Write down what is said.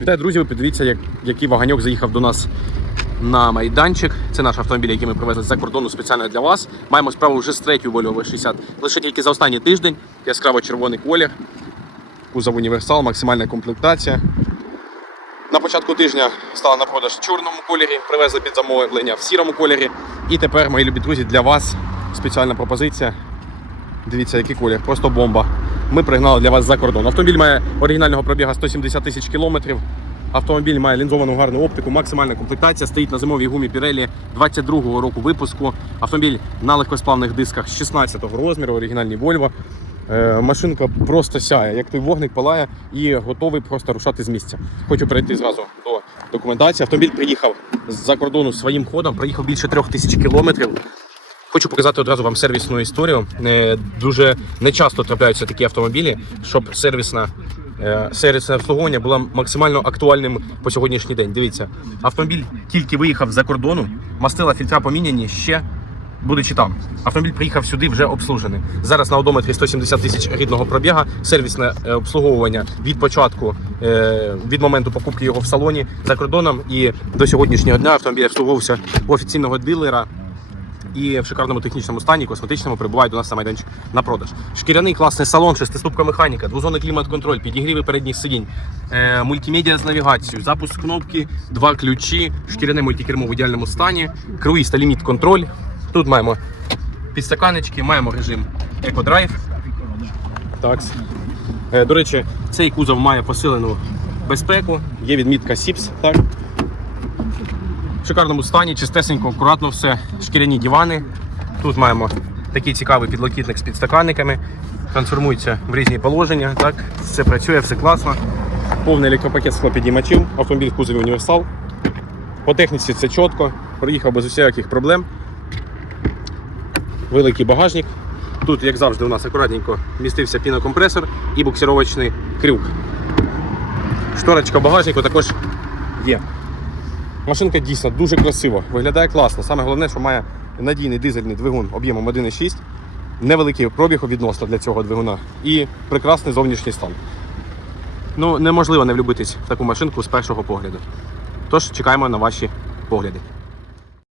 Вітаю, друзі! Ви подивіться, як, який ваганьок заїхав до нас на майданчик. Це наш автомобіль, який ми привезли з-за кордону спеціально для вас. Маємо справу вже з третьою Volvo V60. Лише тільки за останній тиждень. Яскраво червоний колір. Кузов універсал, максимальна комплектація. На початку тижня стала на продаж в чорному кольорі, привезли під замовлення в сірому кольорі. І тепер, мої любі друзі, для вас спеціальна пропозиція. Дивіться, який колір, просто бомба. Ми пригнали для вас за кордон. Автомобіль має оригінального пробігу 170 тисяч кілометрів. Автомобіль має лінзовану гарну оптику, максимальна комплектація, стоїть на зимовій гумі Pirelli 22-го року випуску. Автомобіль на легкосплавних дисках 16-го розміру, оригінальний Volvo. Е, Машинка просто сяє, як той вогник палає і готовий просто рушати з місця. Хочу перейти зразу до документації. Автомобіль приїхав з-за кордону своїм ходом, проїхав більше трьох тисяч кілометрів. Хочу показати одразу вам сервісну історію. Е, Дуже нечасто трапляються такі автомобілі, щоб сервісна. е, Сервісне обслуговування було максимально актуальним по сьогоднішній день. Дивіться, автомобіль тільки виїхав за кордону, мастила фільтра поміняні ще будучи там. Автомобіль приїхав сюди вже обслужений. Зараз на одометрі 170 тисяч рідного пробіга, сервісне е, обслуговування від початку, від моменту покупки його в салоні за кордоном і до сьогоднішнього дня автомобіль обслуговувався у офіційного дилера і в шикарному технічному стані, косметичному прибуває до нас на майданчик на продаж. Шкіряний класний салон, шестиступка механіка, двозонний клімат-контроль, підігріви передніх сидінь, е, мультимедіа з навігацією, запуск кнопки, два ключі, шкіряне мультикермо в ідеальному стані, круїз та ліміт контроль. Тут маємо підстаканечки, маємо режим екодрайв. Так. Е, До речі, цей кузов має посилену безпеку, є відмітка SIPS. Так. Шикарному стані, чистесенько, акуратно все, шкіряні дивани. Тут маємо такий цікавий підлокітник з підстаканниками. Трансформується в різні положення. Так? Все працює, все класно. Повний електропакет склопідіймачів, автомобіль в кузові універсал. По техніці це чітко, проїхав без усяких проблем. Великий багажник. Тут, як завжди, у нас акуратненько містився пінокомпресор і буксировочний крюк. Шторочка багажнику також є. Машинка дійсно дуже красива, виглядає класно. Саме головне, що має надійний дизельний двигун об'ємом 1,6, невеликий пробіг відносно для цього двигуна і прекрасний зовнішній стан. Ну, неможливо не влюбитись в таку машинку з першого погляду. Тож чекаємо на ваші погляди.